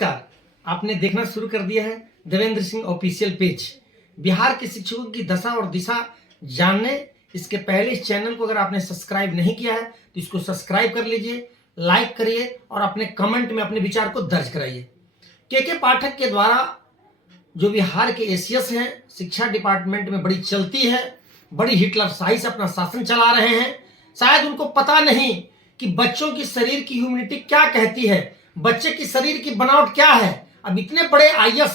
नमस्कार। आपने देखना शुरू कर दिया है देवेंद्र सिंह ऑफिशियल पेज। बिहार के शिक्षकों की दशा और दिशा जानने इसके पहले इस चैनल को अगर आपने सब्सक्राइब नहीं किया है तो इसको सब्सक्राइब कर लीजिए, लाइक करिए और अपने कमेंट में अपने विचार को दर्ज कराइए। के पाठक के द्वारा जो बिहार के एसीएस हैं, शिक्षा डिपार्टमेंट में बड़ी चलती है, बड़ी हिटलरशाही से अपना शासन चला रहे हैं। शायद उनको पता नहीं कि बच्चों की शरीर की ह्यूमिडिटी क्या कहती है, बच्चे की शरीर की बनावट क्या है। अब इतने बड़े आईएएस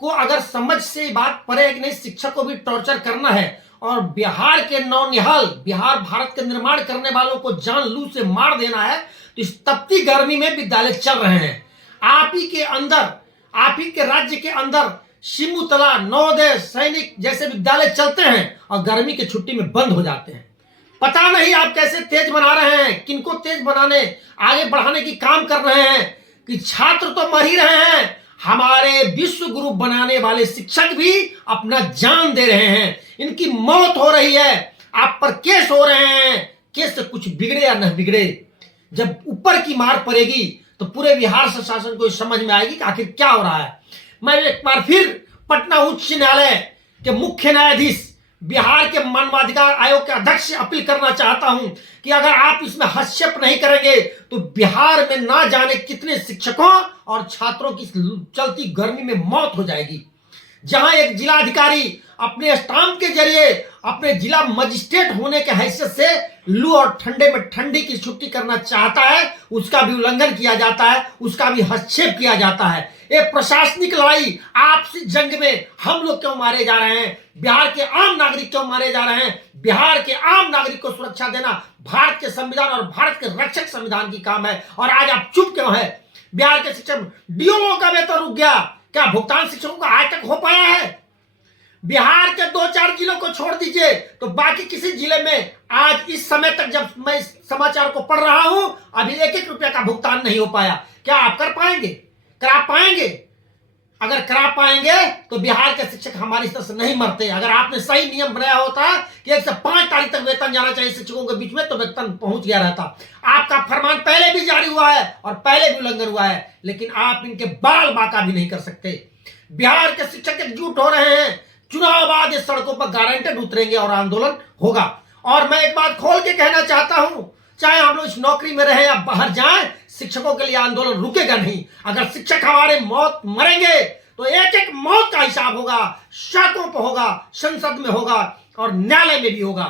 को अगर समझ से बात पड़े कि नहीं शिक्षक को भी टॉर्चर करना है और बिहार के नौनिहाल, बिहार भारत के निर्माण करने वालों को जान लू से मार देना है, तो इस तपती गर्मी में विद्यालय चल रहे हैं। आप ही के राज्य के अंदर सिमुतला, नवोदय, सैनिक जैसे विद्यालय चलते हैं और गर्मी की छुट्टी में बंद हो जाते हैं। पता नहीं आप कैसे तेज बना रहे हैं, किनको तेज बनाने, आगे बढ़ाने की काम कर रहे हैं कि छात्र तो मर ही रहे हैं, हमारे विश्व गुरु बनाने वाले शिक्षक भी अपना जान दे रहे हैं, इनकी मौत हो रही है, आप पर केस हो रहे हैं। केस से कुछ बिगड़े या न बिगड़े, जब ऊपर की मार पड़ेगी तो पूरे बिहार शासन को समझ में आएगी कि आखिर क्या हो रहा है। मैं एक बार फिर पटना उच्च न्यायालय के मुख्य न्यायाधीश, बिहार के मानवाधिकार आयोग के अध्यक्ष से अपील करना चाहता हूं कि अगर आप इसमें हस्तक्षेप नहीं करेंगे तो बिहार में ना जाने कितने शिक्षकों और छात्रों की चलती गर्मी में मौत हो जाएगी। जहां एक जिलाधिकारी अपने स्टाम्प के जरिए अपने जिला मजिस्ट्रेट होने के हैसियत से लू और ठंडे में ठंडी की छुट्टी करना चाहता है, उसका भी उल्लंघन किया जाता है, उसका भी हस्तक्षेप किया जाता है। ये प्रशासनिक लड़ाई, आपसी जंग में हम लोग क्यों मारे जा रहे हैं, बिहार के आम नागरिक क्यों मारे जा रहे हैं। बिहार के आम नागरिक को सुरक्षा देना भारत के संविधान और भारत के रक्षक संविधान की काम है, और आज आप चुप क्यों है। बिहार के शिक्षक डीओ का वेतन रुक गया, क्या भुगतान शिक्षकों का आज तक हो पाया है। बिहार के 2-4 जिलों को छोड़ दीजिए तो बाकी किसी जिले में आज इस समय तक जब मैं इस समाचार को पढ़ रहा हूं अभी 1-1 रुपया का भुगतान नहीं हो पाया। क्या आप कर पाएंगे, करा पाएंगे? अगर करा पाएंगे तो बिहार के शिक्षक हमारी तरह से नहीं मरते। अगर आपने सही नियम बनाया होता कि 1 से 5 तारीख तक वेतन जाना चाहिए शिक्षकों के बीच में तो वेतन पहुंच गया रहता। आपका फरमान पहले भी जारी हुआ है और पहले भी उल्लंघन हुआ है, लेकिन आप इनके बाल बाका भी नहीं कर सकते। बिहार के शिक्षक एकजुट हो रहे हैं, चुनाव बाद ये सड़कों पर गारंटेड उतरेंगे और आंदोलन होगा। और मैं एक बात खोल के कहना चाहता हूं, चाहे हम लोग इस नौकरी में रहे या बाहर जाएं, शिक्षकों के लिए आंदोलन रुकेगा नहीं। अगर शिक्षक हमारे मौत मरेंगे तो 1-1 मौत का हिसाब होगा, सड़कों पर होगा, संसद में होगा और न्यायालय में भी होगा।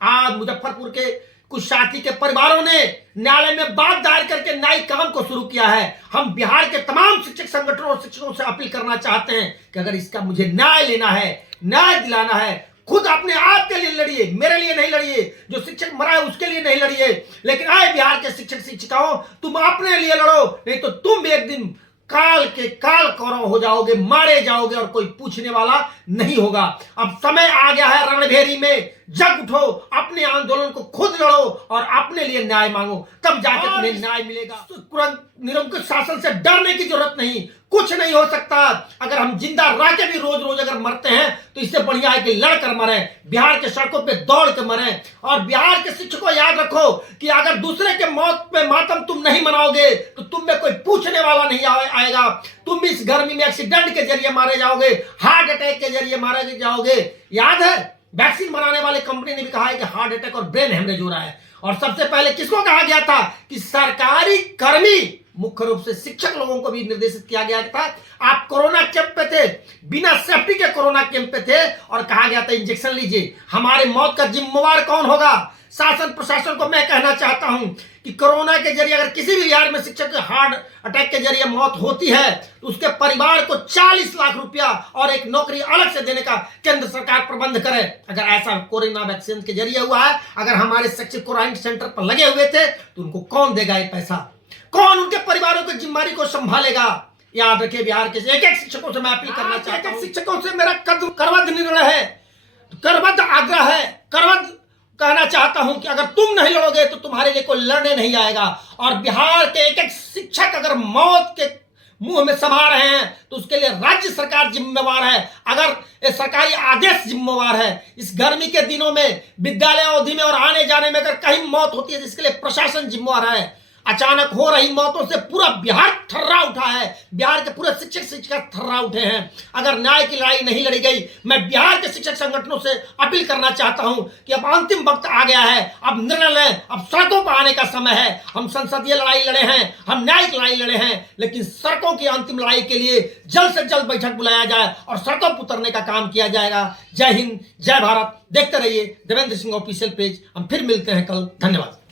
आज मुजफ्फरपुर के कुछ साथी के परिवारों ने न्यायालय में बात दायर करके न्यायिक काम को शुरू किया है। हम बिहार के तमाम शिक्षक संगठनों और शिक्षकों से अपील करना चाहते हैं कि अगर इसका मुझे न्याय लेना है, न्याय दिलाना है, खुद अपने आप के लिए लड़िए, मेरे लिए नहीं लड़िए, जो शिक्षक मरा है उसके लिए नहीं लड़िए, लेकिन आए बिहार के शिक्षक शिक्षिकाओं तुम अपने लिए लड़ो, नहीं तो तुम भी एक दिन काल के काल कौरव हो जाओगे, मारे जाओगे और कोई पूछने वाला नहीं होगा। अब समय आ गया है रणभेरी में, जग उठो, अपने आंदोलन को खुद लड़ो और अपने लिए न्याय मांगो, तब जाकर तुम्हें न्याय मिलेगा। तुरंत निरंकुश शासन से डरने की जरूरत नहीं, कुछ नहीं हो सकता। अगर हम जिंदा रह के भी रोज रोज अगर मरते हैं तो इससे बढ़िया है कि लड़कर मरे, बिहार के सड़कों पे दौड़ के मरे। और बिहार के शिक्षकों याद रखो कि अगर दूसरे के मौत पे मातम तुम नहीं मनाओगे तो तुम में कोई पूछने वाला नहीं आएगा। तुम भी इस गर्मी में एक्सीडेंट के जरिए मारे जाओगे, हार्ट अटैक के जरिए मारे जाओगे। याद है वैक्सीन बनाने वाले कंपनी ने भी कहा है कि हार्ट अटैक और ब्रेन हेमरेज हो रहा है। और सबसे पहले किसको कहा गया था कि सरकारी कर्मी, मुख्य रूप से शिक्षक लोगों को भी निर्देशित किया गया था, आप कोरोना कैंप पे थे, बिना सेफ्टी के कोरोना कैंप पे थे और कहा गया था इंजेक्शन लीजिए। हमारे मौत का जिम्मेवार कौन होगा? शासन प्रशासन को मैं कहना चाहता हूं कि कोरोना के जरिए अगर किसी भी बिहार में शिक्षक के हार्ट अटैक के जरिए मौत होती है तो उसके परिवार को 40 लाख रुपया और एक नौकरी अलग से देने का केंद्र सरकार प्रबंध करे। अगर ऐसा कोरोना वैक्सीन के जरिए हुआ है, अगर हमारे शिक्षक क्वारंटाइन सेंटर पर लगे हुए थे तो उनको कौन देगा ये पैसा, कौन उनके परिवारों की जिम्मेदारी को संभालेगा। याद रखिए बिहार के 1-1 शिक्षकों से मैं अपील करना चाहता हूं, शिक्षकों से मेरा करबद्ध निर्णय है, करबद्ध आग्रह है, करबद्ध कहना चाहता हूं कि अगर तुम नहीं लड़ोगे तो तुम्हारे लिए कोई लड़ने नहीं आएगा। और बिहार के 1-1 शिक्षक अगर मौत के मुंह में समा रहे हैं तो उसके लिए राज्य सरकार जिम्मेवार है, अगर ये सरकारी आदेश जिम्मेवार है। इस गर्मी के दिनों में विद्यालय अवधि में और आने जाने में अगर कहीं मौत होती है तो इसके लिए प्रशासन जिम्मेवार है। अचानक हो रही मौतों से पूरा बिहार थर्रा उठा है। बिहार के पूरे शिक्षक शिक्षिका थर्रा उठे हैं। अगर न्याय की लड़ाई नहीं लड़ी गई, मैं बिहार के शिक्षक संगठनों से अपील करना चाहता हूं कि अब अंतिम वक्त आ गया है, अब निर्णय लें, अब सड़कों पर आने का समय है। हम संसदीय लड़ाई लड़े हैं, हम न्यायिक लड़ाई लड़े हैं, लेकिन सड़कों की अंतिम लड़ाई के लिए जल्द से जल्द बैठक बुलाया जाए और सड़कों पर उतरने का काम किया जाएगा। जय हिंद, जय भारत। देखते रहिए देवेंद्र सिंह ऑफिशियल पेज। हम फिर मिलते हैं कल। धन्यवाद।